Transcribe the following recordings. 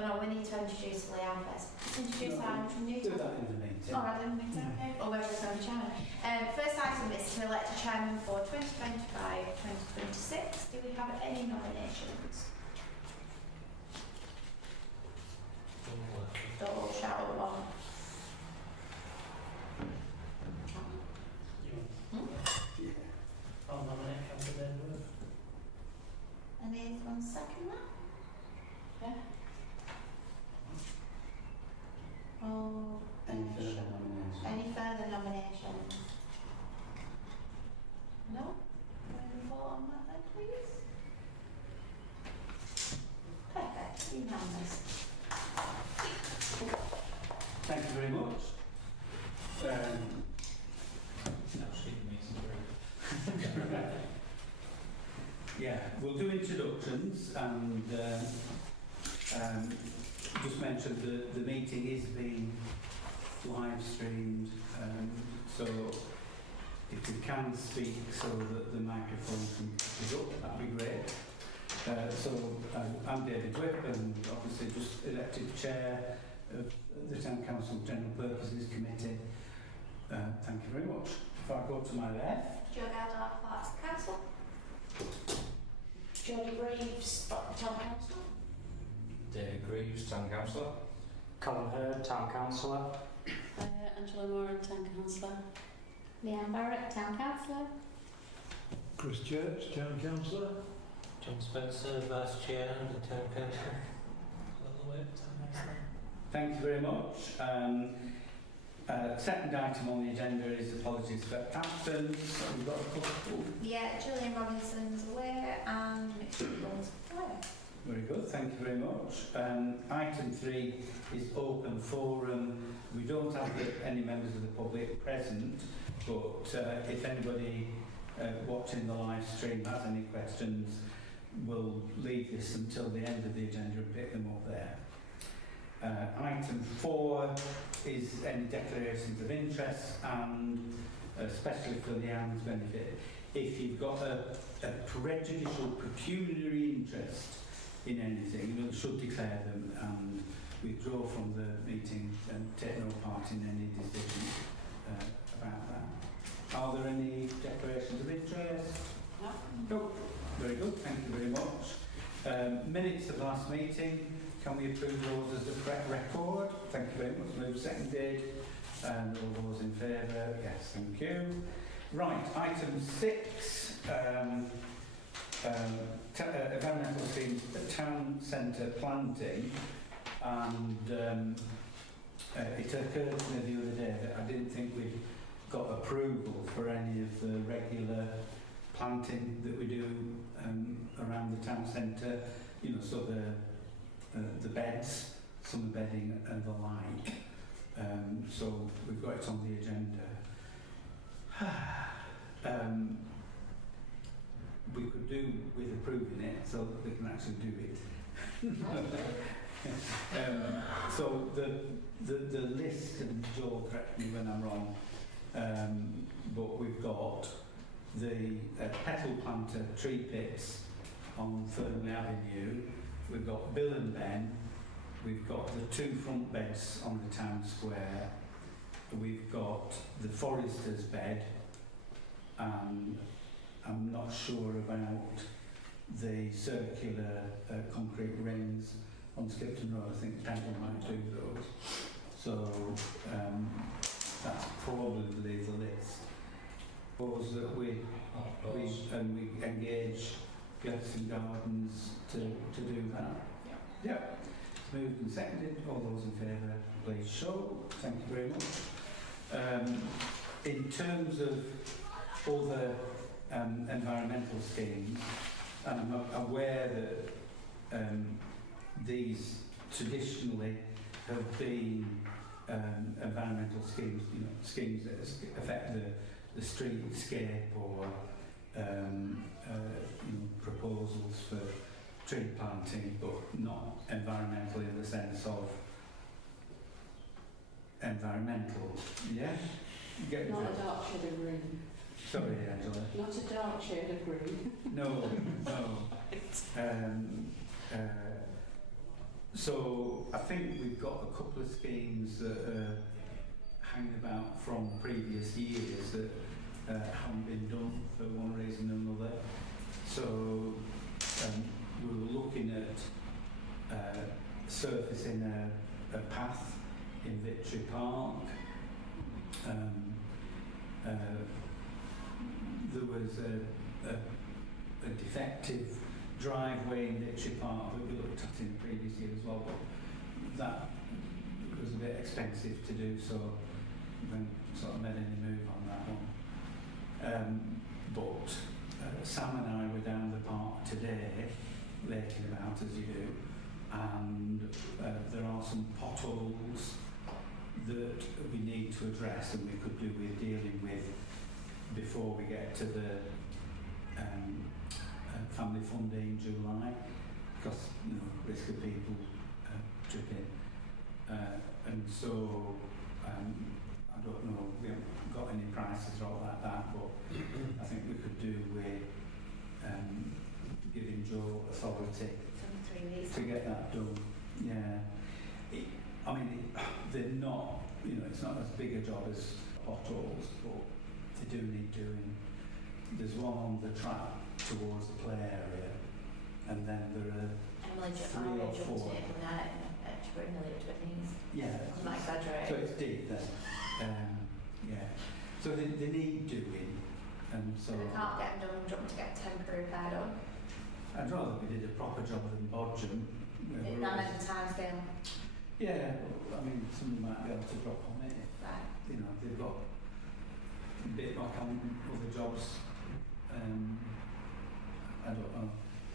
Oh no, we need to introduce Leanne first. Let's introduce our new Do that in the meeting. Oh, I didn't mean to. Okay. Or whether it's going to be chairman. First item is to elect a chairman for 2025-2026. Do we have any nominations? Double shout at one. I'll nominate Councillor David. And anyone second that? Yeah. Oh, Any further nominations? any further nominations? No? Can we vote on that then, please? Perfect, unanimous. Thank you very much. Yeah, we'll do introductions and just mention the meeting is being live streamed, so if you can speak so that the microphone can pick it up, that'd be great. I'm David Whip and obviously just elected chair of the Town Council General Purposes Committee. Thank you very much. If I go to my left. Joe Galdar, Arts Council. Jodie Greaves, Town Council. David Greaves, Town Councillor. Colin Hurd, Town Councillor. Angela Moran, Town Councillor. Leanne Barrett, Town Councillor. Chris Church, Town Councillor. John Spencer, Vice Chair and the Town Council. Thank you very much. Second item on the agenda is apologies for absence. We've got a couple. Yeah, Gillian Robinson's away and Mitchell Jones away. Very good, thank you very much. Item 3 is open forum. We don't have any members of the public present, but if anybody watching the live stream has any questions, we'll leave this until the end of the agenda and pick them up there. Item 4 is any declarations of interest, and especially for Leanne's benefit, if you've got a prejudicial pecuniary interest in anything, you should declare them and withdraw from the meeting and take no part in any decision about that. Are there any declarations of interest? No. No. Very good, thank you very much. Minutes of last meeting, can we approve those as the correct record? Thank you very much. Moved, seconded. And all those in favour? Yes, thank you. Right, item 6. Environmental schemes, town centre planting, and it occurred to me the other day that I didn't think we'd got approval for any of the regular planting that we do around the town centre, so the beds, summer bedding and the like. So we've got it on the agenda. We could do with approving it so that we can actually do it. So the list, and Joel, correct me when I'm wrong, but we've got the petal planter tree pits on Fernley Avenue, we've got Bill and Ben, we've got the 2 front beds on the town square, we've got the forester's bed, and I'm not sure about the circular concrete rings on Skipton Road. I think Pendle might do those. So that's probably the list. Suppose that we engage Gladstone Gardens to do that. Yeah. Moved and seconded. All those in favour, please show. Thank you very much. In terms of other environmental schemes, and I'm aware that these traditionally have been environmental schemes, schemes that affect the streetscape or proposals for tree planting, but not environmental in the sense of environmental. Yeah? You get Not me? a dark shade of green. Sorry, Angela. Not a dark shade of green. No, no. So I think we've got a couple of schemes that are hanging about from previous years that haven't been done for one reason or another. So we were looking at surfacing a path in Victory Park. There was a defective driveway in Victory Park that we looked at in the previous year as well, but that was a bit expensive to do, so we haven't sort of made any move on that one. But Sam and I were down the park today, laking about as you do, and there are some potholes that we need to address and we could do with dealing with before we get to the family fun day in July, because risk of people tripping, and so I don't know, we haven't got any prices or all like that, but I think we could do with giving Joe authority to get that done. Yeah, they're not, it's not as big a job as potholes, but they do need doing. There's one on the track towards the play area, and then there are three or four. Nearly to it knees. Yeah, I'm not exaggerating. so it's deep then. Yeah, so they need doing, and so If we can't get them done, do you want me to get a temporary repair done? I'd rather we did a proper job than bodge them. In that end time scale. Yeah, somebody might be able to drop on it. Right. They've got a bit like on other jobs. I don't know.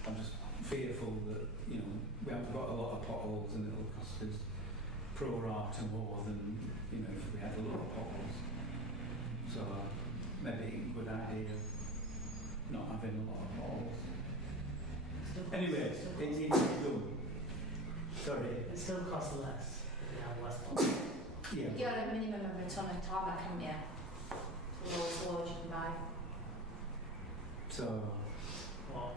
I'm just fearful that we haven't got a lot of potholes and it'll cost us pro rata more than if we had a lot of potholes. So maybe a good idea not having a lot of potholes. Anyway, it needs to be done. Sorry. It still costs less if you have less potholes. Yeah. You got a minimum of a tonne of tarmac, haven't you? The lowest load you can buy. So. Well,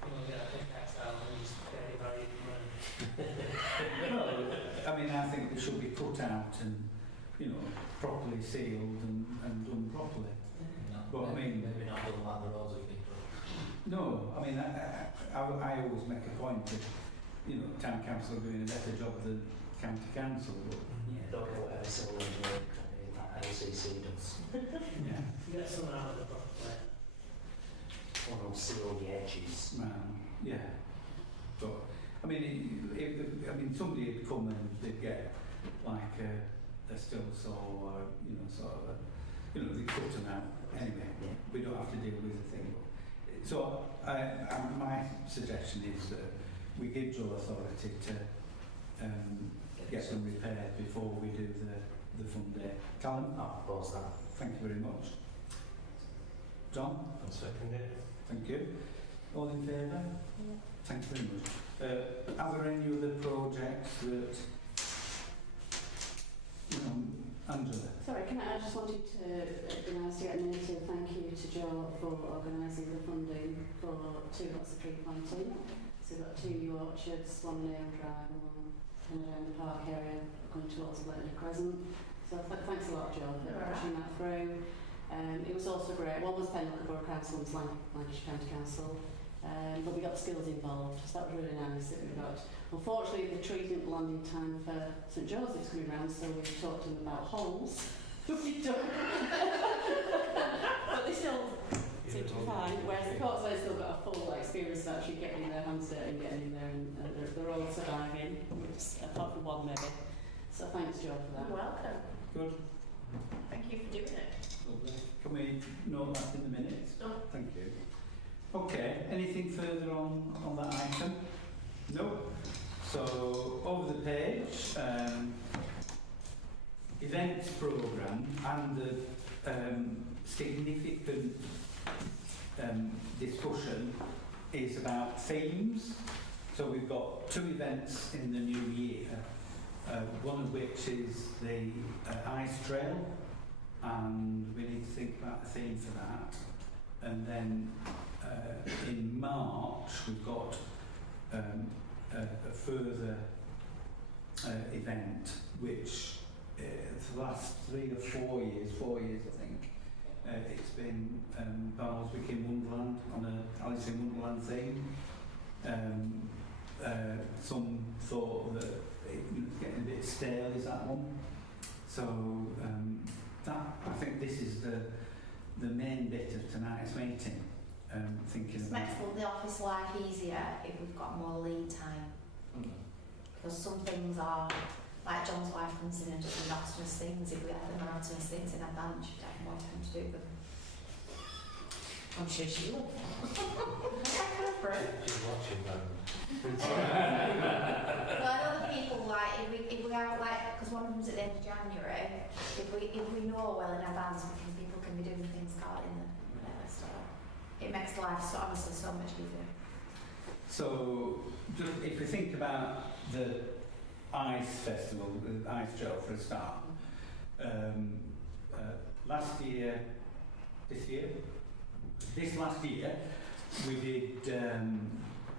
you want to get a pickaxe out and use very valuable money. No, I think they should be put out and, properly sealed and done properly. No, But maybe not done like the roads have been done. No, I always make a point of, town council doing a better job than county council. But, Yeah, don't get whatever civil engineering company that LCC does. yeah. You get someone out of the proper way. One will seal the edges. Yeah. But somebody would come and they'd get like a still saw or sort of they cut them out anyway. Yeah. We don't have to deal with the thing. So my suggestion is that we give Joe authority to get them repaired before we do the fun day. Callum? I'll propose that. Thank you very much. John? I'll second it. Thank you. All in favour? Yeah. Thank you very much. Are there any other projects that, Angela? Sorry, I just wanted to get a minute to thank you to Joe for organising the funding for 2 lots of tree planting. So we've got 2 new orchards, one near Drive and one kind of down the park area going towards Blakely Crescent. So thanks a lot, Joe, for pushing that through. It was also great. One was Pennine Borough Council and Lancashire County Council. But we got the skills involved, so that was really nice that we got. Unfortunately, the trees didn't land in time for St Joseph's coming round, so we talked to them about holes. We don't. But they still seem to be fine, whereas the Courtside still got a full experience of actually getting their hands dirty and getting in there, and they're all surviving, apart from one maybe. So thanks, Joe, for that. You're welcome. Good. Thank you for doing it. Lovely. Can we note that in the minutes? No. Thank you. Okay, anything further on that item? No. So, over the page, events programme and the significant discussion is about themes. So we've got 2 events in the new year, one of which is the ice trail, and we need to think about a theme for that. And then in March we've got a further event, which for the last 3 or 4 years, 4 years I think, it's been Barnoldswick in Wonderland on a Alice in Wonderland theme. Some thought that it was getting a bit stale, is that one? So I think this is the main bit of tonight's meeting. Thinking It about makes the office life easier if we've got more lead time. Because some things are, like John's wife comes in and does the monotonous things. If we have the monotonous things in advance, you'd have more time to do them. I'm sure she will. She's watching them. Well, other people, like, if we have, like, because one of them's at the end of January, if we know well in advance, people can be doing things, can't in the whatever, so it makes life so honestly so much easier. So, if we think about the Ice Festival, the Ice Show for a start, last year, this last year, we did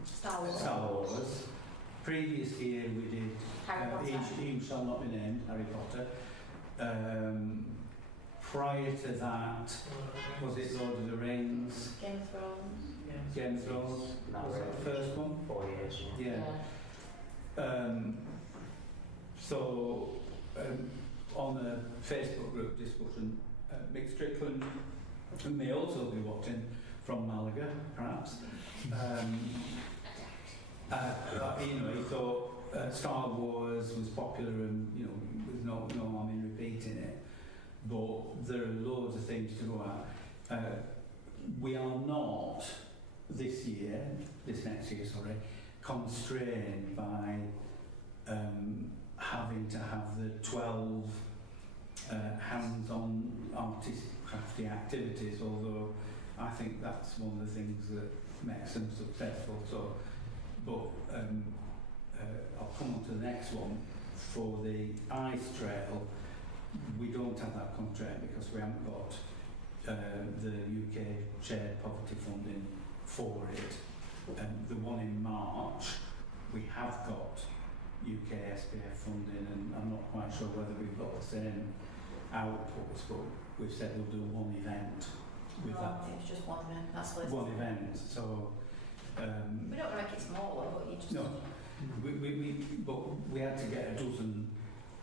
Star Wars. Star Wars. Previous year we did Harry Potter. He Shall Not Be Named, Harry Potter. Prior to that, was it Lord of the Rings? Game of Thrones. Game of Thrones? No, Was that the first one? 4 years. Yeah. So, on a Facebook group discussion, Mick Strickland may also be watching from Malaga, perhaps. He thought Star Wars was popular and, with no harm in repeating it. But there are loads of things to go at. We are not this next year, constrained by having to have the 12 hands-on artist crafty activities, although I think that's one of the things that makes them successful. So, but I'll come on to the next one. For the Ice Trail, we don't have that constraint because we haven't got the UK shared poverty funding for it. The one in March, we have got UK SPF funding, and I'm not quite sure whether we've got the same outputs, but we've said we'll do one event with that. It's just one event. That's what it's One event. So we don't make it smaller, but you just. no, but we had to get a dozen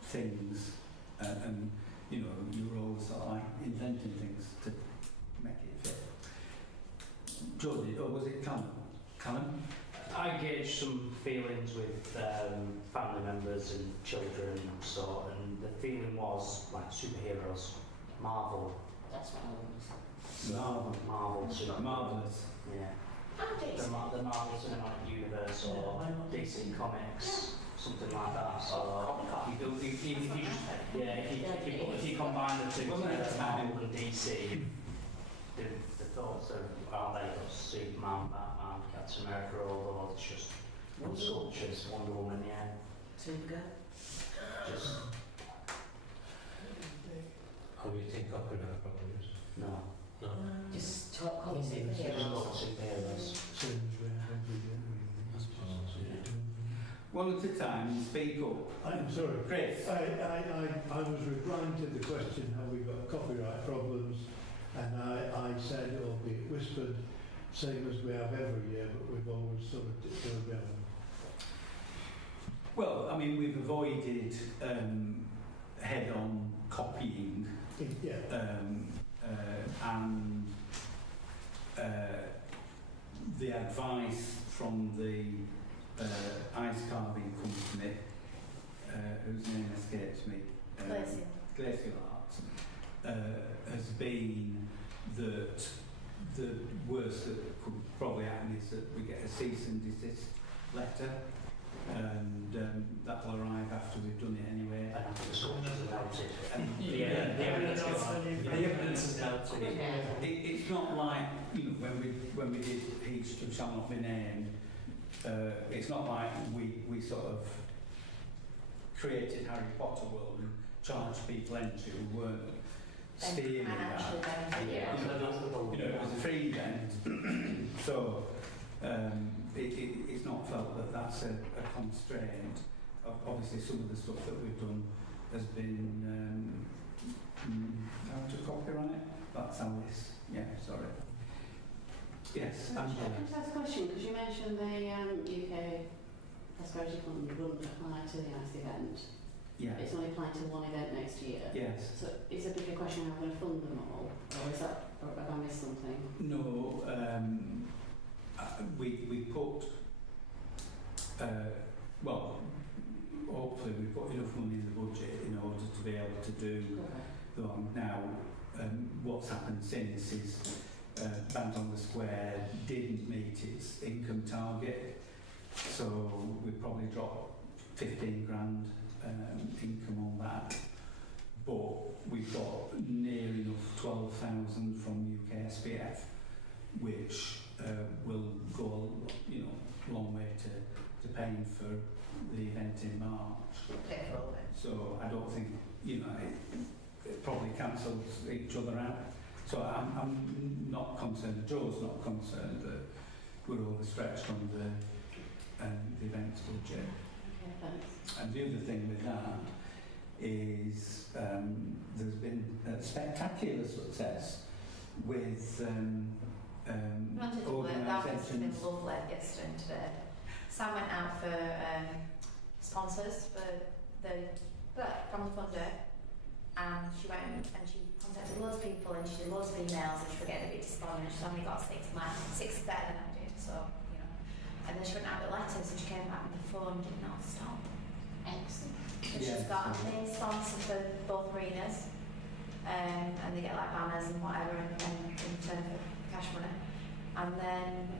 things, and you were always sort of like inventing things to make it fit. Jodie, or was it Callum? I gauged some feelings with family members and children and the feeling was like superheroes, Marvel. That's what I want. Marvel, Marvellous. yeah. And The Jason. Marvel Cinematic Universe or DC Comics, something like that. So if you combine the two, Marvel and DC, the thoughts of are they got Superman, Batman, Captain America, although it's just one sculptures, Wonder Woman, yeah. Supergirl. Just How do you think opera problems? no. No. Just talk called Just superheroes. got superheroes. One at a time, speak up. I'm sorry. Chris. I was replying to the question, have we got copyright problems? And I said, albeit whispered, same as we have every year, but we've always sort of tiptoed down. Well, I mean, we've avoided head-on copying, Yeah. and the advice from the ice carving company, whose name escapes me, Glacial Arts, has been that the worst that could probably happen is that we get a cease and desist letter, and that'll arrive after we've done it anyway. And after the sculptures are melted. And The evidence is melted. It's not like when we did He Shall Not Be Named. It's not like we sort of created Harry Potter world and charged people entry who weren't stealing that. It was a free event, so it's not felt that that's a constraint obviously some of the stuff that we've done has been out of copyright. That's Alice. Yeah, sorry. Yes, Can I Angela. just ask a question? Because you mentioned the UK Prosperity Fund wouldn't apply to the ICE event. Yeah. It's only applying to one event next year. Yes. So is a bigger question how we're going to fund them all? Or is that, or have I missed something? No, we put, well, hopefully we put enough money in the budget in order to be able to do the one. Now, what's happened since is Band on the Square didn't meet its income target, so we probably dropped 15 grand income on that. But we've got near enough 12,000 from UK SPF, which will go, you know, a long way to paying for the event in March. So I don't think, you know, it probably cancels each other out. So I'm not concerned, Joe's not concerned that we're overstretched on the events budget. Okay, thanks. And the other thing with that is there's been spectacular success with That's been organisations. lovely yesterday and today. Sam went out for sponsors for from the funder, and she went and she contacted loads of people and she did loads of emails and she was getting a bit despondent. She's only got 6. I'm like, 6 is better than I did, so you know. And then she went out with letters and she came back with the phone, did not stop. Excellent. And she's got a main sponsor for both arenas, and they get like banners and whatever and in return for cash money. And then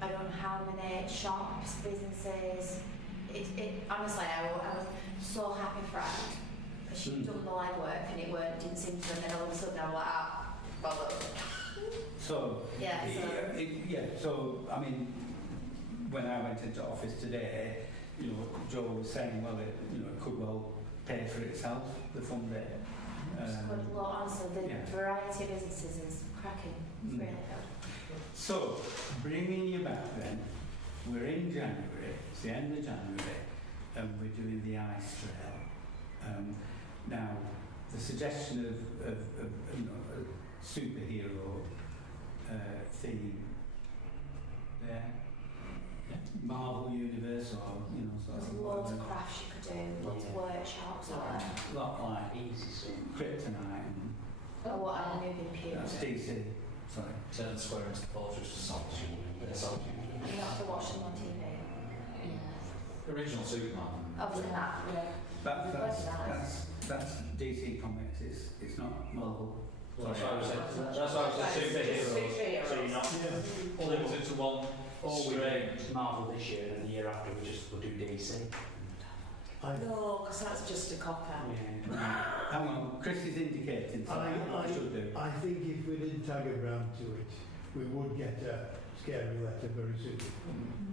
I don't know how many shops, businesses. It honestly, I was so happy for her because she'd done the legwork and it didn't seem to. And then all of a sudden I was like, well done. So Yeah. So I mean, when I went into office today, you know, Joe was saying, well, it could well pay for itself, the fund there. Honestly, the variety of businesses is cracking. It's really good. So, bringing you back then, we're in January, it's the end of January, and we're doing the ice trail. Now, the suggestion of you know, a superhero theme there, Marvel Universe, or you know, sort There's of loads of crafts you could do, loads of workshops, a lot like Kryptonite and or what I'm moving pew. that's DC. Sorry. Turn the square into the fortress of solitude. You have to watch them on TV. Original Superman. Obviously that. That's DC Comics. It's not Marvel. That's why I said superhero. So you're not Limited to one. we did Marvel this year and the year after we'll do DC. No, because that's just a cop-out. Hang on, Chris is indicating something I should do. I think if we didn't tag a brand to it, we would get a scary letter very soon.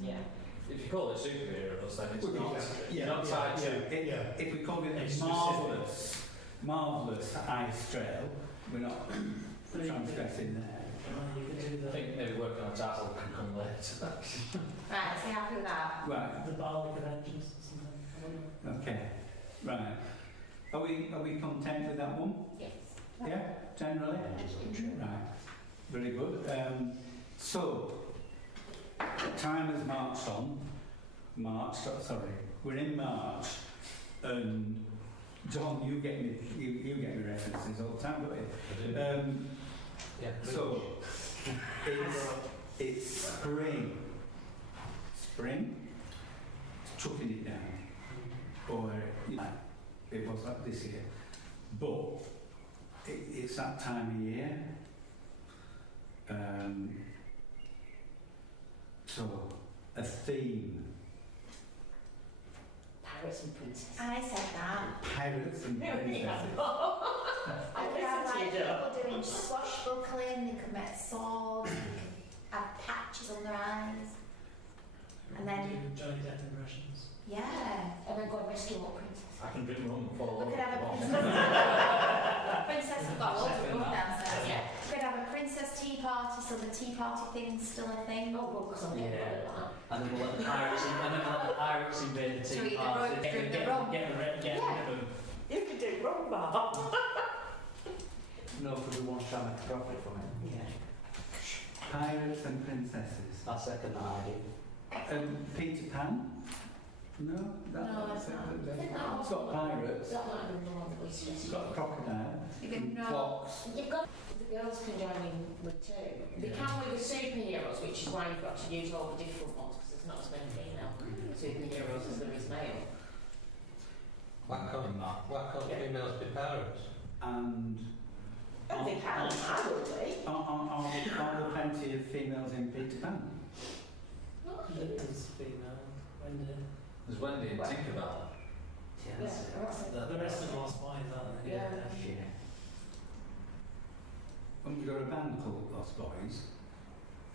Yeah. If you call it superheroes, then it's Well, not tied to. If we call it It's a marvellous ice trail, we're not transgressing there. I think maybe working on a title can come later. Right, so you happy with that? Right. The Barley Avengers or something. I don't know. Okay. Right. Are we content with that one? Yes. Yeah. Generally. Right. Very good. So time has marched on. We're in March, and John, you get me references all the time, don't you? So it's spring. Chucking it down, or it was like this year, but it's that time of year. So a theme. Pirates and princesses. I said that. Pirates and princesses. I could have like people doing swashbuckling, they could make swords, they could have patches on their eyes. And then Do Johnny Depp impressions. yeah, and then go and rescue all princesses. I can drink rum and fall We over. could have a princess. Princess, we've got loads of rum downstairs. Yeah. We could have a princess tea party so the tea party thing's still a thing. Oh, well, because I'm getting Yeah. good at that. And then we'll let the pirates invade the So tea eat the party. rum, drink the rum. Get rid Yeah. of them. You can do wrong, Bob. No, because we want to try and make a profit from it. Yeah. Pirates and princesses. I second that idea. Peter Pan? No, No, it's not. It's got pirates. That might have been the one that we It's suggested. got a crocodile. You can know. Clocks. You've got the girls can join in with two. They can with the superheroes, which is why you've got to use all the different ones because there's not as many female superheroes as there is male. Why can't females be pirates? And Oh, they can. I would be. are there plenty of females in Peter Pan? There's female, Wendy. There's Wendy and Tinkerbell. Yeah, Yeah, that's it. that's it. The rest of them are spies, aren't they? Yeah. Yeah. And we've got a band called Lost Boys.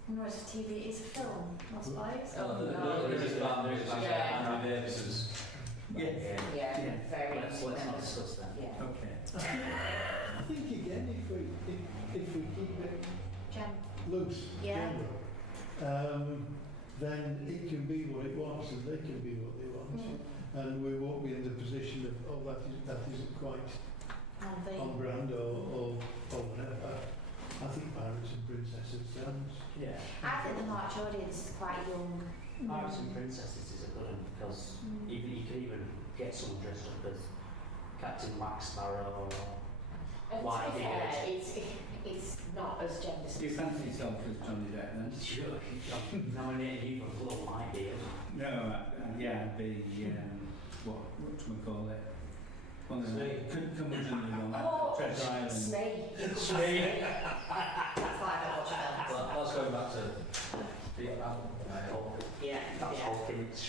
No, it's a TV, it's a film, not spies. Oh, no. There is a band, there is a band. Yeah. Andrew Davis's. Yes. Yeah. Yeah, Yeah. very Let's not discuss that. Yeah. Okay. I think again, if we keep it Jen. loose, Yeah. general, then it can be what it wants and they can be what they want. And we won't be in the position of, oh, that isn't quite And the on brand or whatever. I think Pirates and Princesses sounds. Yeah. I think the March audience is quite young. Pirates and Princesses is a good one because even you can even get someone dressed up as Captain Wax Sparrow or And Why to be did fair, it's not as gender Do you fancy yourself as Johnny Depp then? sure, nominated you for Little White Beard. No, yeah, I'd be, what do we call it? One of the curmudgeonly one, Oh, Treasure Island. Snake. That's like a watch film. Well, let's go back to Peter Pan. Yeah, That's yeah. all kids.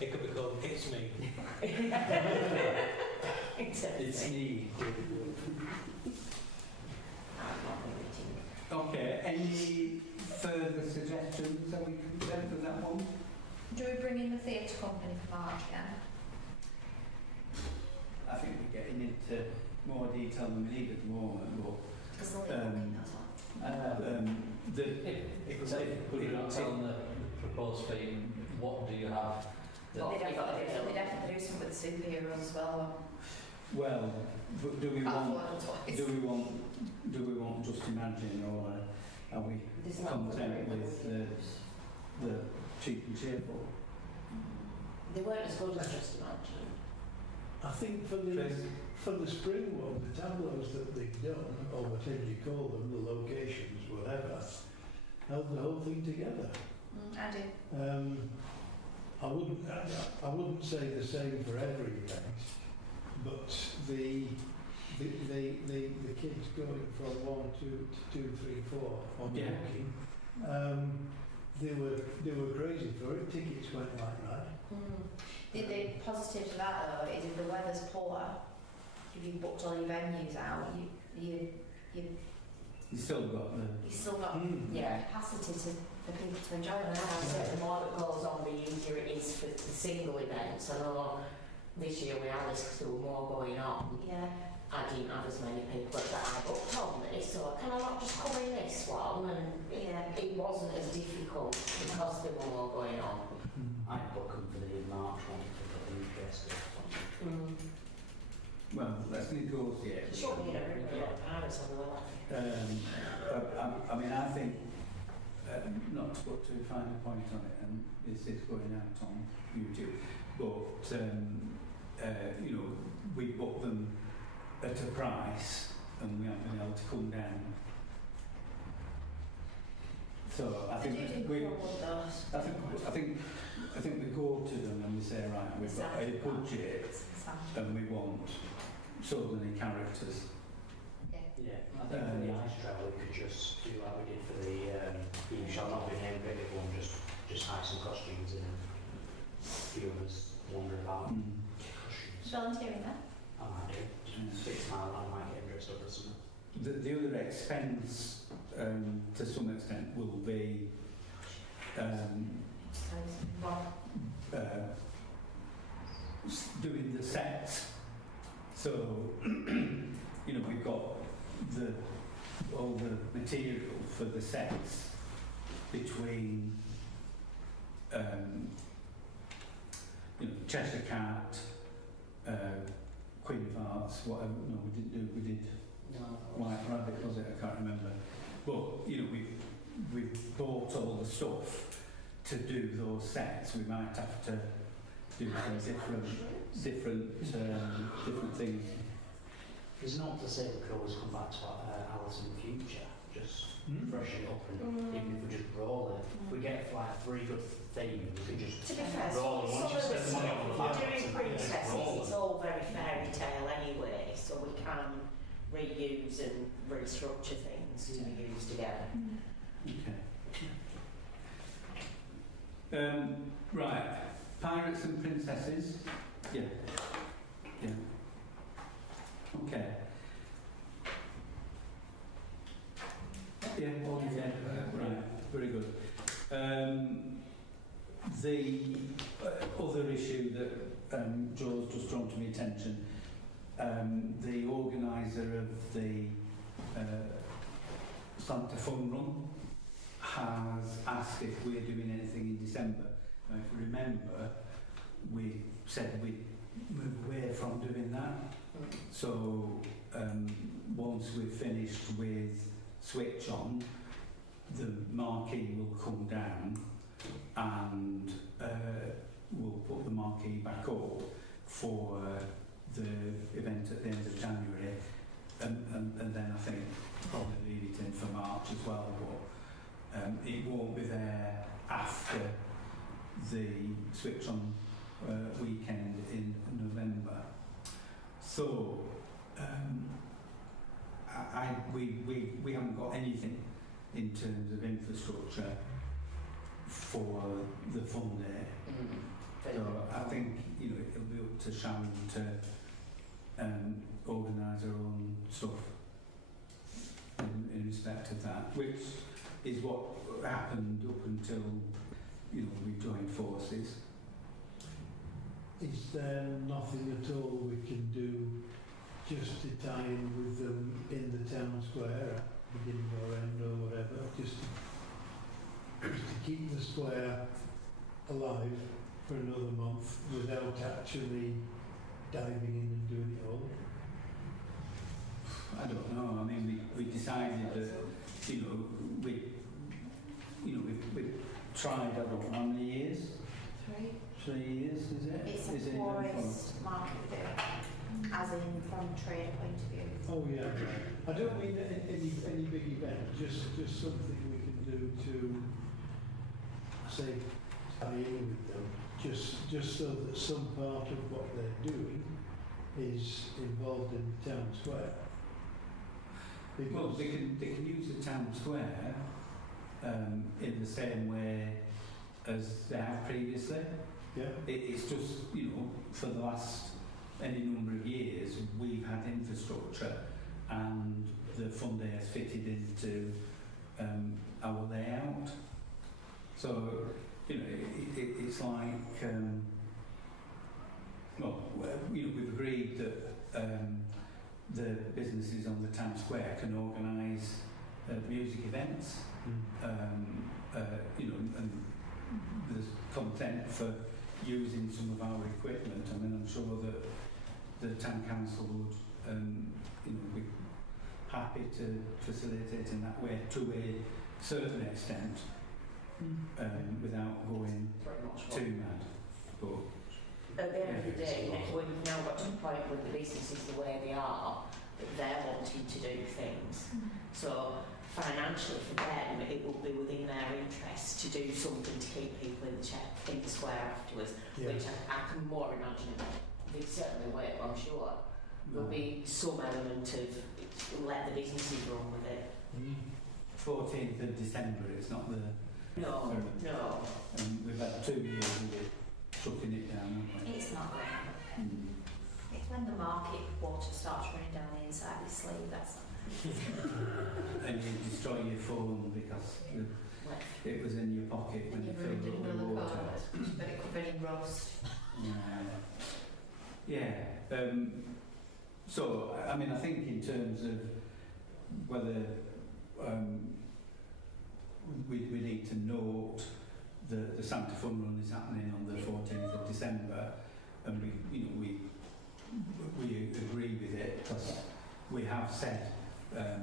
It could be called It's Me. It's me. Okay, any further suggestions that we can present for that one? Do we bring in the theatre company for March again? I think we're getting into more detail than we need at the moment, but Because the little booking, that's what. Could we not tell them the proposed fee, what do you have? They definitely do something with the superheroes as well. well, but do we Can't want afford them twice. do we want Just Imagine, or are we There's not content with the cheap and cheerful? They weren't as good as Just Imagine. I think for the spring one, the tableaus that they've done, or whatever you call them, the locations, whatever, held the whole thing together. I do. I wouldn't say the same for every event, but the kids going from 1 to 2, 3, 4 on Yeah. walking, they were crazy for it. Tickets went like that. The positive to that though is if the weather's poor, if you've booked all your venues out, you still got the still got Yeah. capacity for people to enjoy And it. I said the more that goes on, the easier it is for the single events. I know this year we had this because there were more going on. Yeah. I didn't have as many people that I booked on this, so can I not just come in this one? And it wasn't as difficult because there were more going on. I'd book them for the March one if they've got interest or something. well, let's negotiate. Sure, you know, a lot of Paris on the way. I mean, I think, not to put too fine a point on it, and this is going out on YouTube, but, you know, we booked them at a price and we haven't been able to come down. So I think I think we go to them and we say, right, we've got a budget and we want so many characters. Yeah, I think for the ice trail we could just do like we did for the You Shall Not Be Named Big one, just hide some costumes in and a few of us wander about in costumes. Volunteering there? I might do. 6 mile I might get dressed up or something. The other expense, to some extent, will be doing the sets. So, you know, we've got the all the material for the sets between Cheshire Cat, Queen of Hearts, whatever. No, we didn't do. We did White Rabbit, was it? I can't remember. But we've bought all the stuff to do those sets. We might have to do some different things. There's not to say we could always come back to Alice in the future, just freshen it up, and even if we just roll it, if we get like 3 good themes, we could just To be fair, roll it. Once you spend the money on the stuff fabrics, doing princesses, it's all very fairy tale anyway, so we can reuse and restructure things to be used again. Okay. Right. Pirates and Princesses. Yeah. Yeah. Okay. Yeah, all in favour? Right, very good. The other issue that Joe's just drawn to my attention, the organiser of the Santa Fun Run has asked if we're doing anything in December. Now, if you remember, we said we'd move away from doing that. So once we've finished with Switch On, the marquee will come down and we'll put the marquee back up for the event at the end of January, and then I think probably leave it in for March as well, but it won't be there after the Switch On weekend in November. So we haven't got anything in terms of infrastructure for the fun day. So I think it'll be up to Sharon to organise her own stuff in respect of that, which is what happened up until we joined forces. Is there nothing at all we can do just to tie in with them in the town square, beginning or end or whatever, just to keep the square alive for another month without actually diving in and doing it all? I don't know. I mean, we decided that we tried. I don't know how many years. 3 years, is it? It's is a it poorest market though, as in from a trade point of view. Oh yeah, I don't mean any big event, just something we can do to say tie in with them, just so that some part of what they're doing is involved in the town square. Because well, they can use the town square in the same way as they have previously. yeah, It's just for the last any number of years we've had infrastructure and the fun day has fitted into our layout. So it's like we've agreed that the businesses on the town square can organise music events, and there's consent for using some of our equipment. I mean, I'm sure that the town council would be happy to facilitate in that way to a certain extent, without going too mad. But at the end of the day, we've now got to the point with the businesses the way they are, that they're wanting to do things. So financially for them, it will be within their interest to do something to keep people in the square afterwards, which I can more imagine. They certainly will, I'm sure. There'll be some element of let the businesses run with it. 14th of December, it's not the... No. We've had 2 years of it chucking it down, haven't we? It's not going. It's when the market water starts running down the inside of your sleeve, that's And you destroy your phone because it was in your pocket when you filled it with water. but it could be in rust. So, I mean, I think in terms of whether we need to note the Santa Fun Run is happening on the 14th of December, and we agree with it because we have said that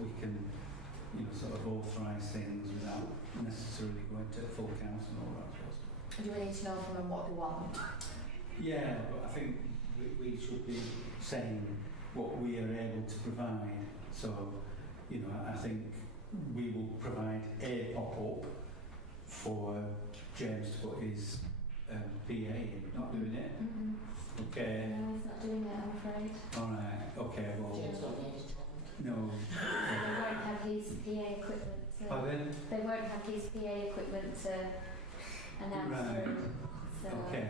we can sort of authorise things without necessarily going to full council and all that sort of stuff. Do we need to know from them what they want? Yeah, but I think we should be saying what we are able to provide. So, I think we will provide a pop-up for James to put his PA in, not doing it. Mm-hmm. Okay. No, he's not doing it, I'm afraid. All right. Okay. Well. James not needed to. No. They won't have his PA equipment to... Pardon? They won't have his PA equipment to announce Right. through. So, Okay.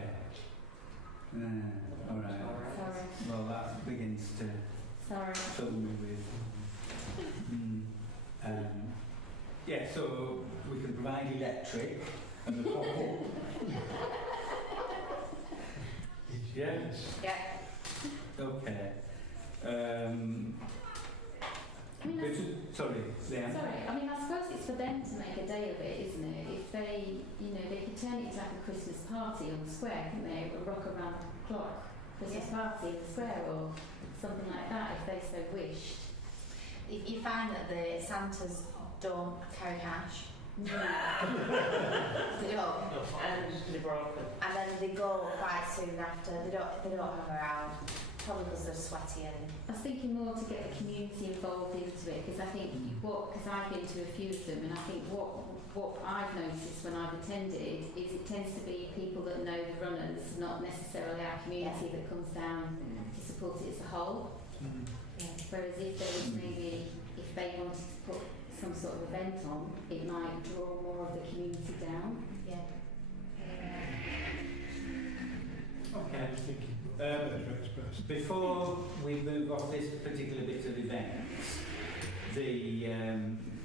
All right. sorry. Well, that begins to Sorry. fill me with. Yeah. So we can provide electric and the pop-up. Yes. Yeah. Okay. I mean, Sorry, Leanne. sorry, I mean, I suppose it's for them to make a day of it, isn't it? If they, they could turn it into like a Christmas party on the square, couldn't they? A rock around the clock Christmas party in the square or something like that, if they so wished. If you find that the Santas don't carry cash, they don't, And they're broken. and then they go quite soon after. They don't hang around, probably because they're sweaty and. I was thinking more to get the community involved into it, because I think because I've been to a few of them, and I think what I've noticed when I've attended is it tends to be people that know the runners, not necessarily our community that comes down to support it as a whole. Whereas if there was maybe, if they wanted to put some sort of event on, it might draw more of the community down. Yeah. Okay. Thinking express. Before we move off this particular bit of events, the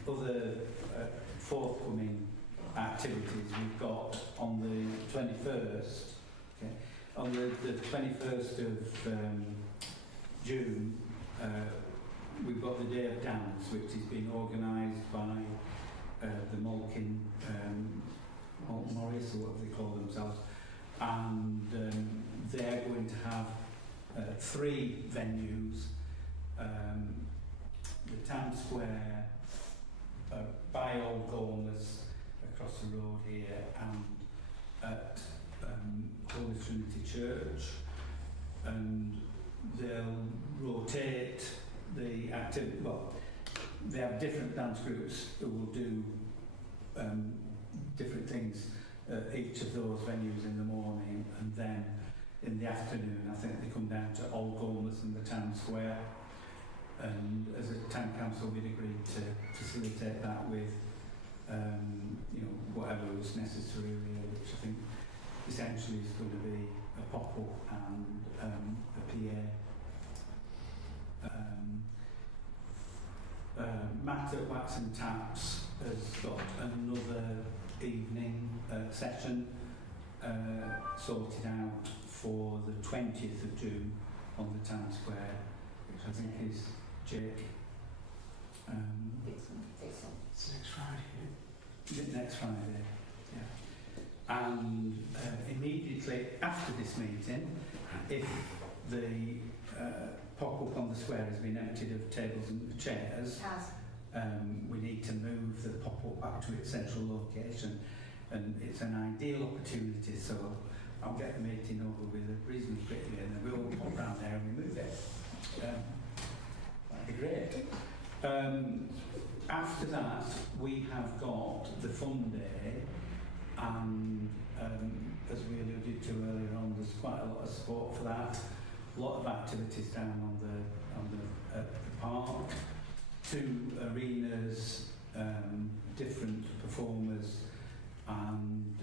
other forthcoming activities we've got on the 21st. Okay, on the 21st of June, we've got the Day of Dance, which has been organised by the Malkin Morris, or whatever they call themselves, and they're going to have 3 venues, the Town Square, by Old Gormless across the road here, and at Holy Trinity Church, and they'll rotate the activity. Well, they have different dance groups who will do different things at each of those venues in the morning, and then in the afternoon I think they come down to Old Gormless and the Town Square, and as a town council we'd agreed to facilitate that with whatever was necessary really, which I think essentially is going to be a pop-up and a PA. Matt at Wax and Taps has got another evening session sorted out for the 20th of June on the Town Square, which I think is Jake. It's next Friday. Is it next Friday? Yeah. And immediately after this meeting, if the pop-up on the square has been emptied of tables and chairs, we need to move the pop-up back to its central location, and it's an ideal opportunity, so I'll get the meeting over with reasonably quickly and then we'll all pop round there and we move it. That'd be great. After that, we have got the Fun Day, and as we alluded to earlier on, there's quite a lot of support for that. A lot of activities down on the park, 2 arenas, different performers, and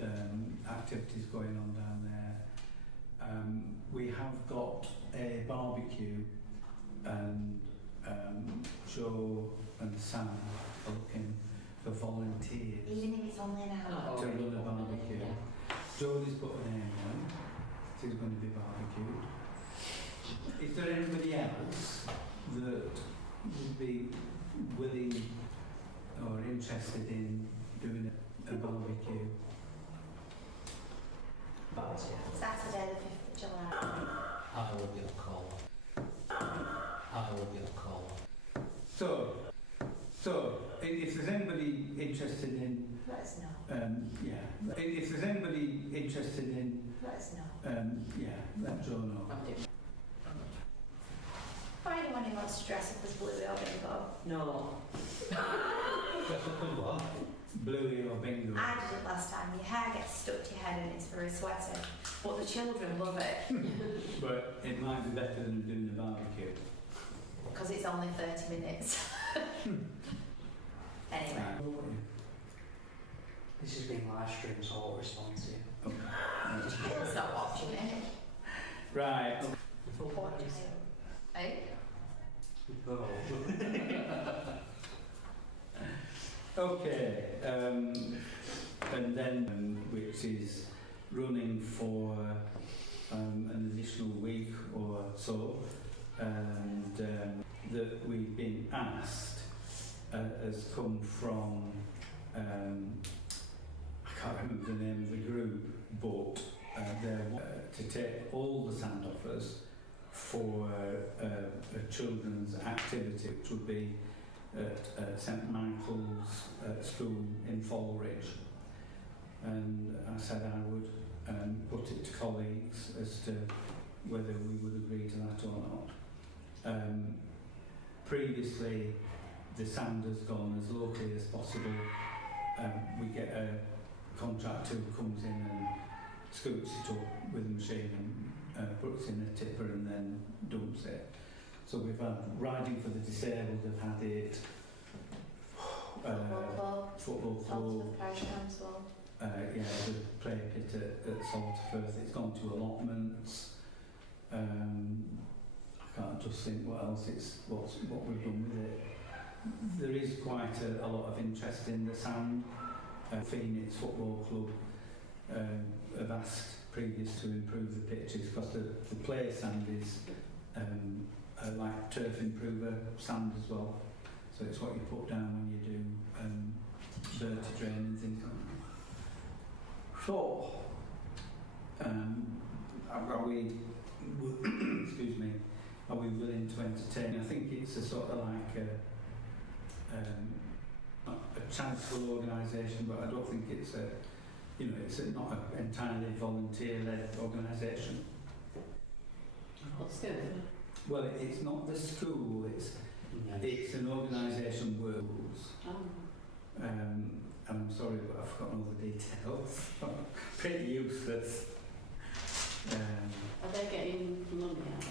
activities going on down there. We have got a barbecue, and Joe and Sam are looking for volunteers Even if it's only an hour. to run a barbecue. Jodie's put her name on. She's going to be barbecued. Is there anybody else that would be willing or interested in doing a barbecue? But yeah. Saturday the 5th of July. I will be on call. I will be on call. So if there's anybody interested in, Let us know. yeah, if there's anybody interested in, Let us know. yeah, let Joe know. Or anyone who wants to dress up as Bluey or Bingo. No. Bluey or Bingo. I did it last time. Your hair gets stuck to your head and it's very sweaty. But the children love it But it might be better than doing a barbecue. because it's only 30 minutes. Anyway. Right. This is being live streamed, so I'll respond to you. It's not watching it. Right. Watching it. Eh? Okay. And then which is running for an additional week or so, and that we've been asked has come from I can't remember the name of the group, but they're to take all the sand offers for a children's activity, which would be at St Michael's School in Falridge. And I said I would put it to colleagues as to whether we would agree to that or not. Previously, the sand has gone as locally as possible. We get a contractor who comes in and scoops it up with a machine and puts in a tipper and then dumps it. So we've had Riding for the Disabled have had it, Football Club, Salford Parish Council. yeah, the play pit at Salterfirth. It's gone to allotments. I can't just think what else what we've done with it. There is quite a lot of interest in the sand. Phoenix Football Club have asked previous to improve the pitches because the play sand is like turf improver sand as well. So it's what you put down when you do dirty drain and things like that. So, are we, excuse me, are we willing to entertain? I think it's a sort of like a charitable organisation, but I don't think it's it's not an entirely volunteer-led organisation. What's good? Well, it's not the school, it's an organisation worlds. Oh. And I'm sorry, but I've forgotten all the details. Pretty useless. Are they getting money out of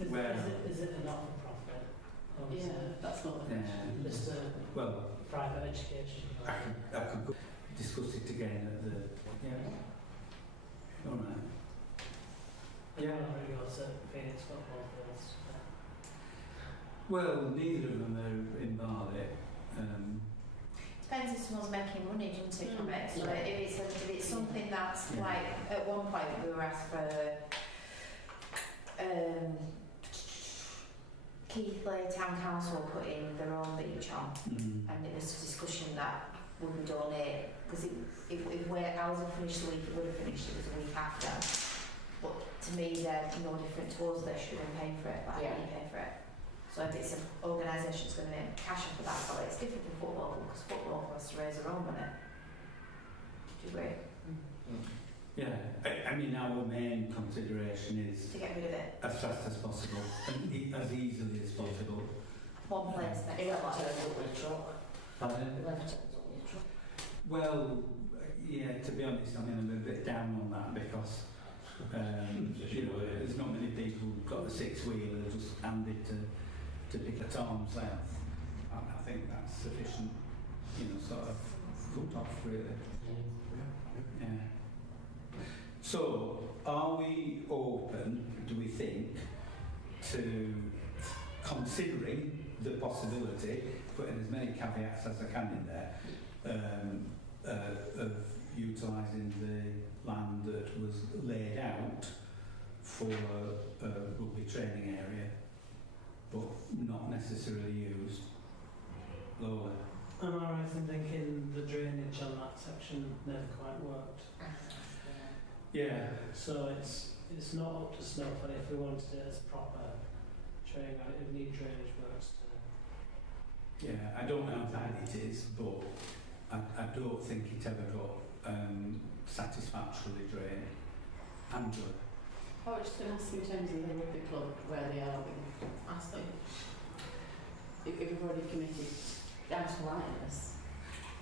it? Where? Is it a not-for-profit? Or is Yeah, it that's not the question. just a Well, private education? I could go discuss it again at the... Yeah. All right. Yeah. I'm not really go to Phoenix football fields. Well, neither of them are in Barley. Depends if someone's making money, doesn't it, from it? So if it's something that's like, at one point we were asked for Keighley Town Council putting their own beach on, and it was a discussion that would we donate, because if ours had finished the week, it would have finished, it was a week after. But to me, they're no different to us, they should have been paying for it, like we pay for it. So if it's an organisation that's going to make cash off of that, well, it's different from football, because football has to raise their own money. Do you agree? Yeah, I mean, our main consideration is To get rid of it. as fast as possible and as easily as possible. One place makes a lot of truck. Pardon? Well, yeah, to be honest, I mean, I'm a bit down on that because there's not many people who've got a six-wheeler just handed to pick at arm's length. I think that's sufficient, sort of cut off, really. Yeah. So, are we open, do we think, to considering the possibility, putting as many caveats as I can in there, of utilising the land that was laid out for a rugby training area, but not necessarily used? lower. Am I right in thinking the drainage on that section never quite worked? Yeah. So it's not up to snuff, and if we wanted it as proper training, it would need drainage works to. Yeah, I don't know how bad it is, but I don't think it ever got satisfactorily drained. Angela? I was just going to ask in terms of the rugby club, where they are, we can ask them. If we've already committed down to lightness,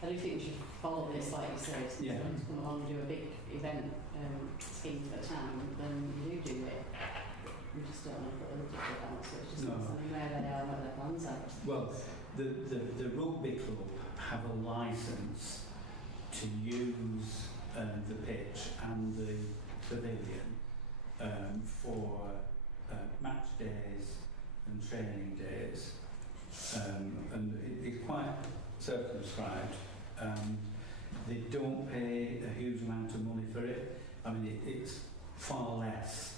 I do think we should follow this, like you say, if Yeah. you want to come along and do a big event scheme for the town, then you do it. We just don't want to put a budget out, so it's just No. understanding where they are, what their plans are. Well, the rugby club have a licence to use the pitch and the pavilion for match days and training days, and it's quite circumscribed. They don't pay a huge amount of money for it. I mean, it's far less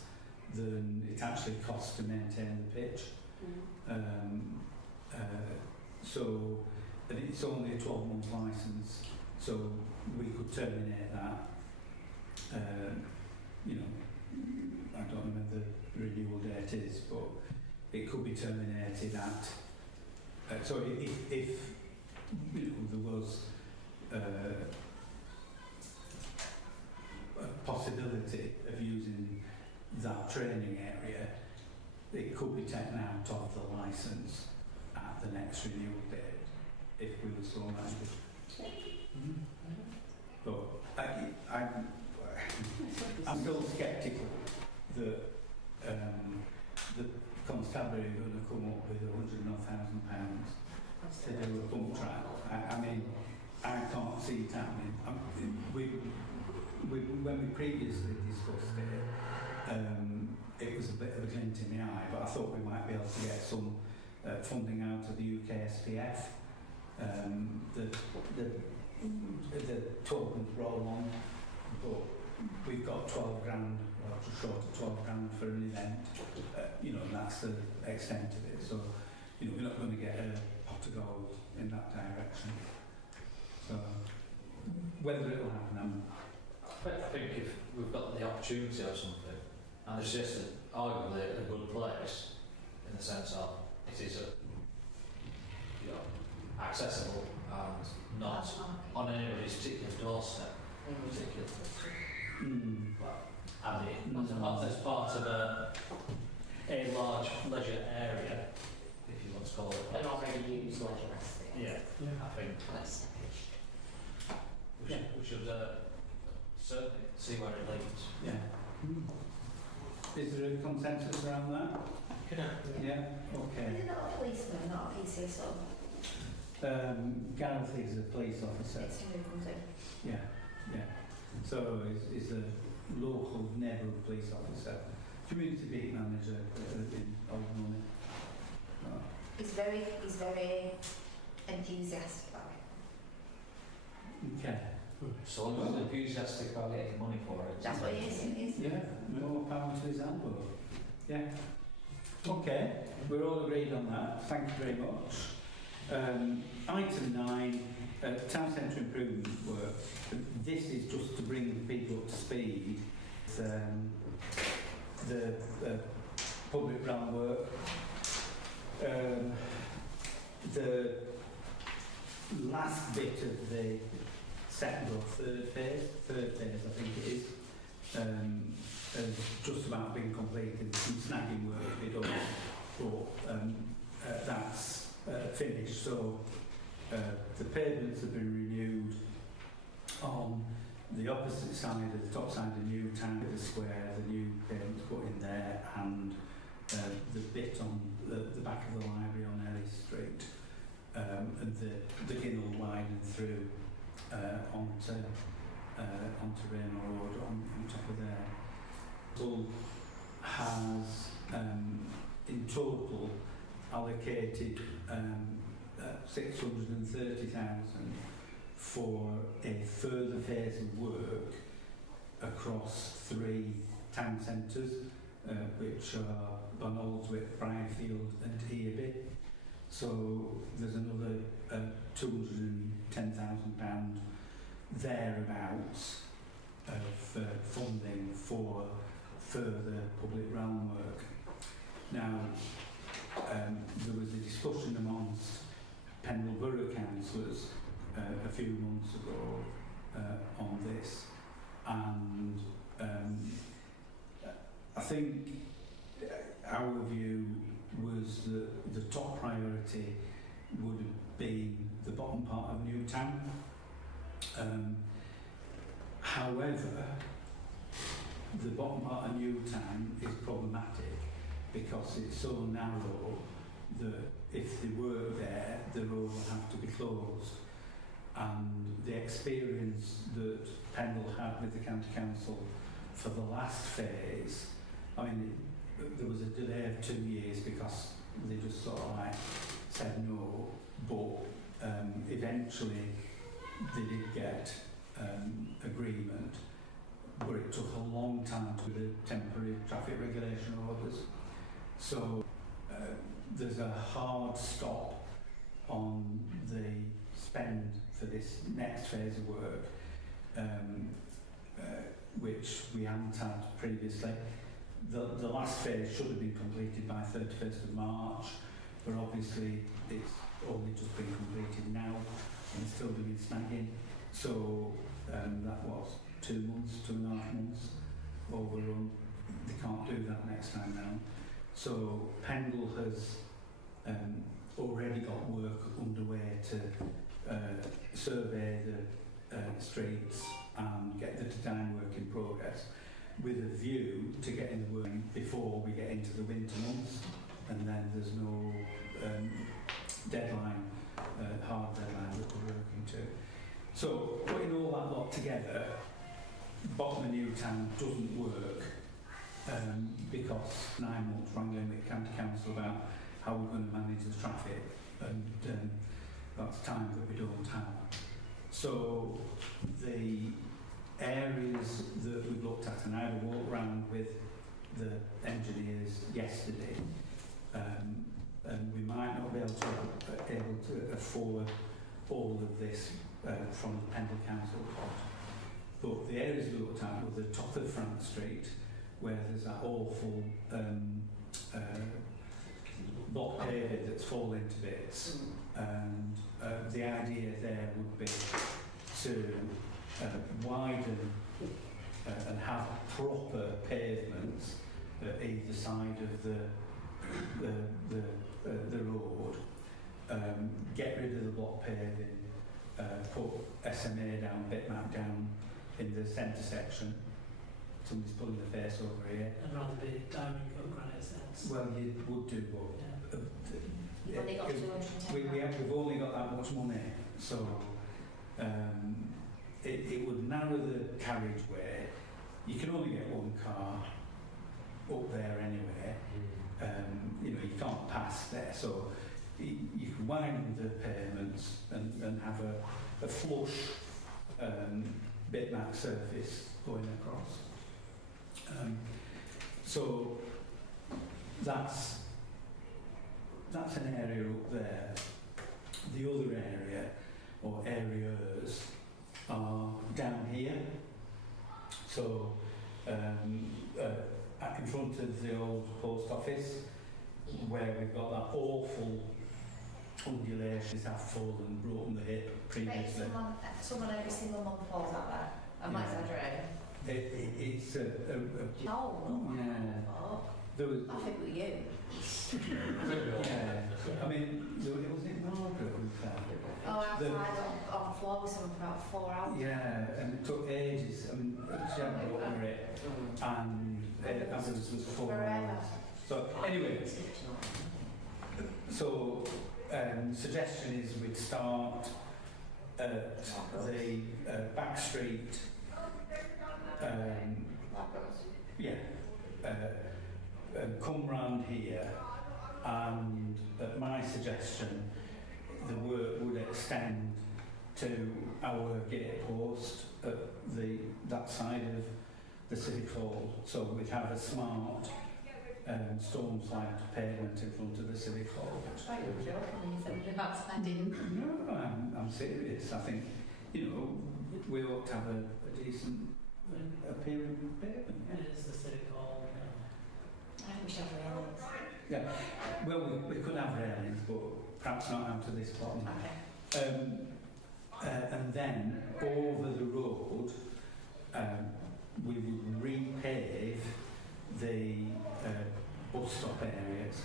than it actually costs to maintain the pitch. So, and it's only a 12-month licence, so we could terminate that. You know, I don't know when the renewal date is, but it could be terminated at. So if you know, there was a possibility of using that training area, it could be taken out of the licence at the next renewal date, if we were so minded. But I'm still sceptical that the constabulary are going to come up with £100,000 to do a pump trial. I mean, I can't see it happening. When we previously discussed it, it was a bit of a glint in the eye, but I thought we might be able to get some funding out of the UK SPF. The tokens roll on, but we've got 12 grand, or just short of 12 grand for an event, you know, and that's the extent of it. So, you know, we're not going to get a pot of gold in that direction. So, whether it will happen, I think if we've got the opportunity or something, and it's just arguably a good place, in the sense of it is you know, accessible and not on anybody's particular doorstep, particularly. And as part of a large leisure area, if you want to call it. An already used leisure estate. Yeah, I think we should certainly see where it leads. yeah. Is there a consensus around that? Yeah. Okay. Is it not a policeman, not a PC, so Gareth is a police officer. it's him who comes in? Yeah, yeah. So is a local neighbourhood police officer, community beat manager in Old Money. Oh. He's very enthusiastic about it. Okay. So long as he's enthusiastic about getting money for it. That's what he is. Yeah, more power to his elbow. Yeah. Okay, we're all agreed on that. Thank you very much. Item 9, town centre improvement work. This is just to bring people up to speed. The public realm work. The last bit of the second or third phase I think it is, has just about been completed. Some snagging work to be done, but that's finished. So the pavements have been renewed on the opposite side of the top side of Newtown, the square, the new pavements put in there, and the bit on the back of the library on Ellis Street, and the Ginnell widening through onto Raynor Road on top of there. Hull has in total allocated 630,000 for a further phase of work across 3 town centres, which are Barnoldswick, Briarfield and Earby. So there's another £210,000 thereabouts of funding for further public realm work. Now, there was a discussion amongst Pendle Borough councillors a few months ago on this, and I think our view was that the top priority would have been the bottom part of Newtown. However, the bottom part of Newtown is problematic because it's so narrow that if they work there, the road will have to be closed. And the experience that Pendle had with the County Council for the last phase, I mean, there was a delay of 2 years because they just sort of like said no, but eventually they did get agreement, but it took a long time to do the temporary traffic regulation orders. So there's a hard stop on the spend for this next phase of work, which we hadn't had previously. The last phase should have been completed by 31st of March, but obviously it's only just been completed now and still doing snagging. So that was 2 months, 2.5 months overrun. They can't do that next time now. So Pendle has already got work underway to survey the streets and get the design work in progress, with a view to getting the work before we get into the winter months, and then there's no deadline, hard deadline that we're working to. So putting all that lot together, bottom of Newtown doesn't work because 9 months wrangling with County Council about how we're going to manage the traffic, and that's time that we don't have. So the areas that we've looked at, and I had a walk round with the engineers yesterday, and we might not be able to afford all of this from the Pendle Council pot. But the areas we looked at were the top of France Street, where there's that awful block paving that's fallen to bits, and the idea there would be to widen and have proper pavements at either side of the road, get rid of the block paving, put SMA down, bitmap down in the centre section. Somebody's pulling the face over here. I'd rather be diamond cut granite steps. Well, you would do, but You've only got 210. we've only got that much money, so it would narrow the carriageway. You can only get one car up there anyway. You know, you can't pass there, so you can widen the pavements and have a flush bitmap surface going across. So that's an area up there. The other area, or areas, are down here. So in front of the old post office, where we've got that awful undulations have fallen, broken the hip previously. Someone every single month falls out there. I'm not exaggerating. It's Oh, yeah. There was, I think with you. yeah. I mean, it was in Margaret who found it. Oh, outside on the floor with someone for about 4 hours. Yeah, and it took ages. I mean, she had to over it, and afterwards was 4 hours. So anyway, so suggestion is we'd start at the back street. Come round here, and at my suggestion, the work would extend to our gate post at that side of the Civic Hall. So we'd have a smart stone flagged pavement in front of the Civic Hall. Right, you're joking when you said about spending. No, I'm serious. I think, you know, we ought to have a decent appearing pavement. Yeah. It is the City Hall. I think we should have railings. Yeah. Well, we could have railings, but perhaps not out to this bottom. Okay. And then over the road, we would repave the bus stop areas,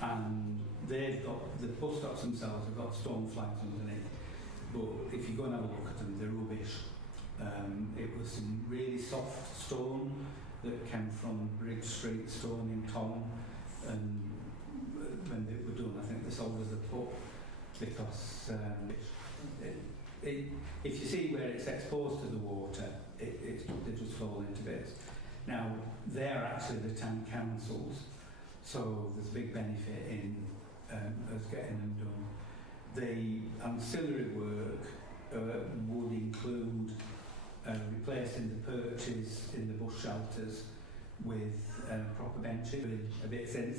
and they've got, the bus stops themselves have got stone flags underneath, but if you go and have a look at them, they're rubbish. It was some really soft stone that came from Bridge Street Stone in Tom, and when they were done, I think they sold us a pup, because if you see where it's exposed to the water, they just fall into bits. Now, they're actually the town councils, so there's a big benefit in us getting them done. The ancillary work would include replacing the perches in the bus shelters with proper benches, a bit since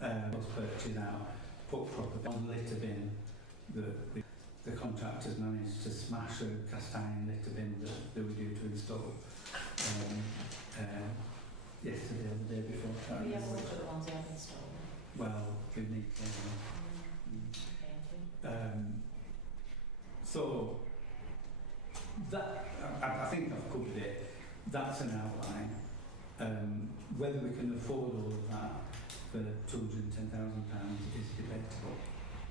those perches out, put proper on litter bin. The contractors managed to smash a cast iron litter bin that they were due to install yesterday or the day before. We have a look at the ones we have installed. Well, we need to. So that I think I've covered it. That's an outline. Whether we can afford all of that for £210,000 is debatable.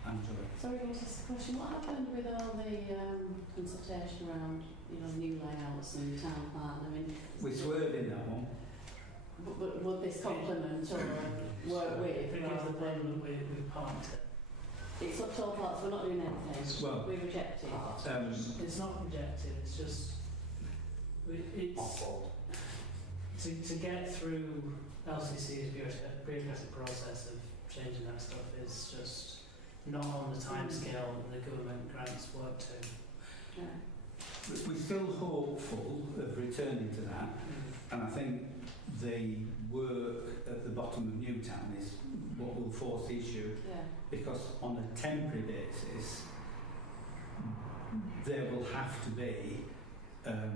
Angela. Sorry, what was this question? What happened with all the consultation around, you know, new layouts and town plan? I mean, We swerved in that one. but would this complement or work with If rather the than? one we parked it. It's up to all parts. We're not doing anything. Well, We reject it. It's not rejected, it's just, it's, to get through LCC's bureaucratic process of changing that stuff is just not on the timescale that the government grants work to. Yeah. we're still hopeful of returning to that, and I think the work at the bottom of Newtown is what will force the issue, Yeah. because on a temporary basis there will have to be a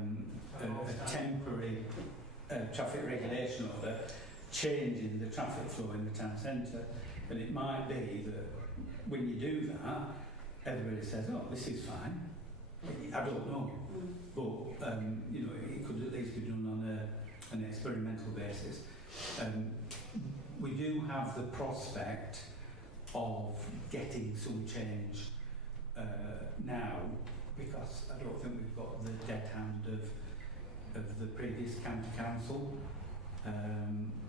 temporary traffic regulation order changing the traffic flow in the town centre, and it might be that when you do that everybody says, oh, this is fine. I don't know, but you know, it could at least be done on an experimental basis. We do have the prospect of getting some change now, because I don't think we've got the dead hand of the previous county council.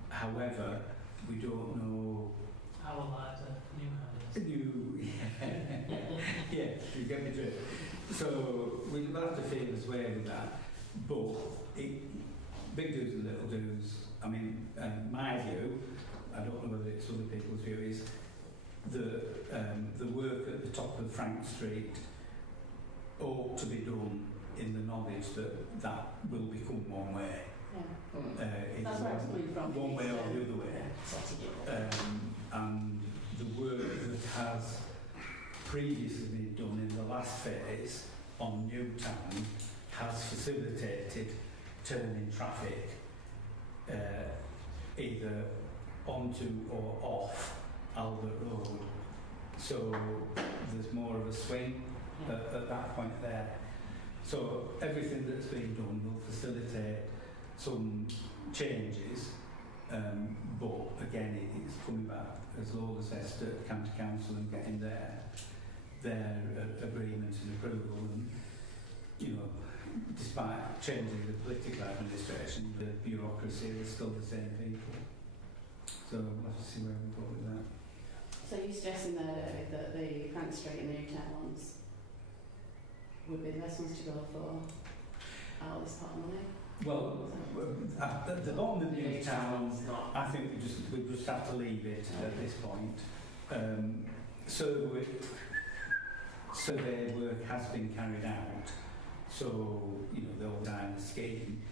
However, we don't know. How alive the new hand is. Yeah, you get me drift. So we'll have to feel his way with that. But big do's and little do's. I mean, my view, I don't know whether it's other people's view, is the work at the top of Frank Street ought to be done in the knowledge that that will become one way. Yeah. Either That's where I was coming from. one way or the other way. And the work that has previously been done in the last phase on Newtown has facilitated turning traffic either onto or off Albert Road. So there's more of a swing at that point there. So everything that's been done will facilitate some changes, but again it's coming back, as Lola says, to County Council and getting their agreement and approval, and you know, despite changing the political administration, the bureaucracy is still the same people. So we'll have to see where we go with that. So you're suggesting there that the Frank Street and the Newtown ones would be the best ones to go for out of this pot of money? Well, at the bottom of Newtown, I think we just have to leave it at this point. Survey work has been carried out, so you know they'll die in the scheme.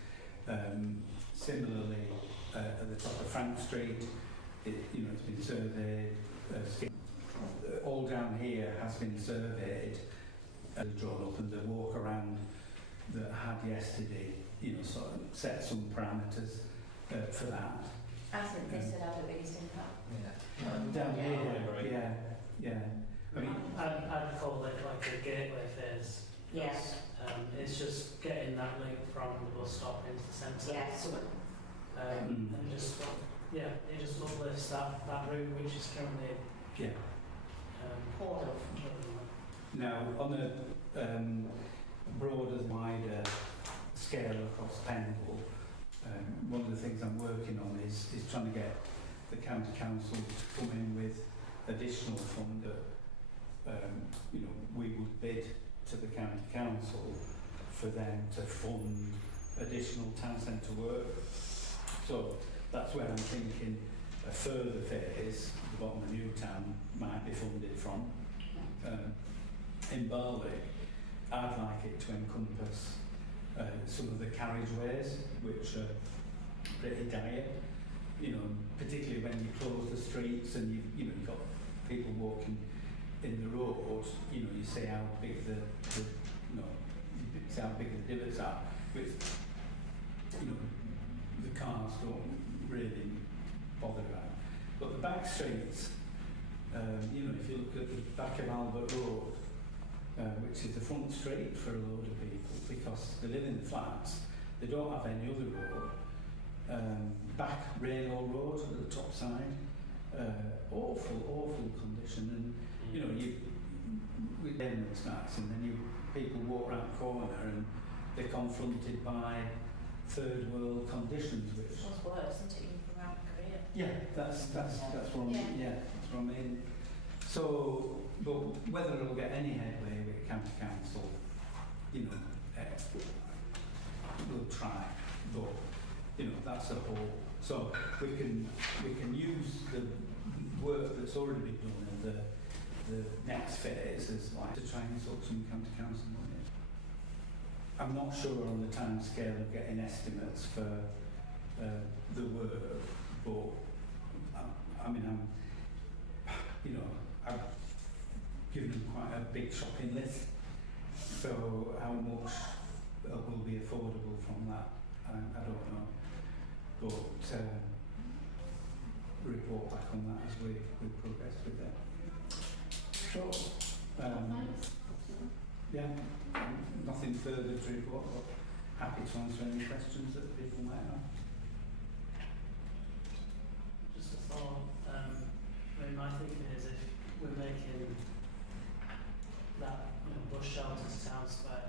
Similarly, at the top of Frank Street, it's been surveyed. All down here has been surveyed and drawn up, and the walk around that I had yesterday, sort of set some parameters for that. I think this would have the biggest impact. Down here, yeah. I mean, I'd call it like a gateway phase. Yeah. It's just getting that link from the bus stop into the centre. Yeah, so And just, it just uplifts that route which is currently yeah. poor. Now, on a broader, wider scale across Pendle, one of the things I'm working on is trying to get the county council to come in with additional fund that we would bid to the county council for them to fund additional town centre work. So that's where I'm thinking a further phase, the bottom of Newtown, might be funded from. In Barnoldswick, I'd like it to encompass some of the carriageways, which are pretty dire, particularly when you close the streets and you've got people walking in the road, you see how big the divots are, which, the cars don't really bother about. But the back streets, if you look at the back of Albert Road, which is the front street for a load of people, because they live in the flats, they don't have any other road. Back Raynor Road at the top side, awful condition, and with payment starts, and then people walk around the corner and they're confronted by third world conditions, which It's worse, isn't it, even around Korea? yeah, that's what that's what I mean. So, but whether it'll get any headway with county council, we'll try. But that's a whole. So we can use the work that's already been done in the next phase as like to try and sort some county council money. I'm not sure on the time scale of getting estimates for the work, but I've given them quite a big shopping list. So how much will be affordable from that, I don't know. But report back on that as we progress with that. So, nothing further to report, but happy to answer any questions that people might have. Just a thought, my thinking is if we're making that bus shelter to town square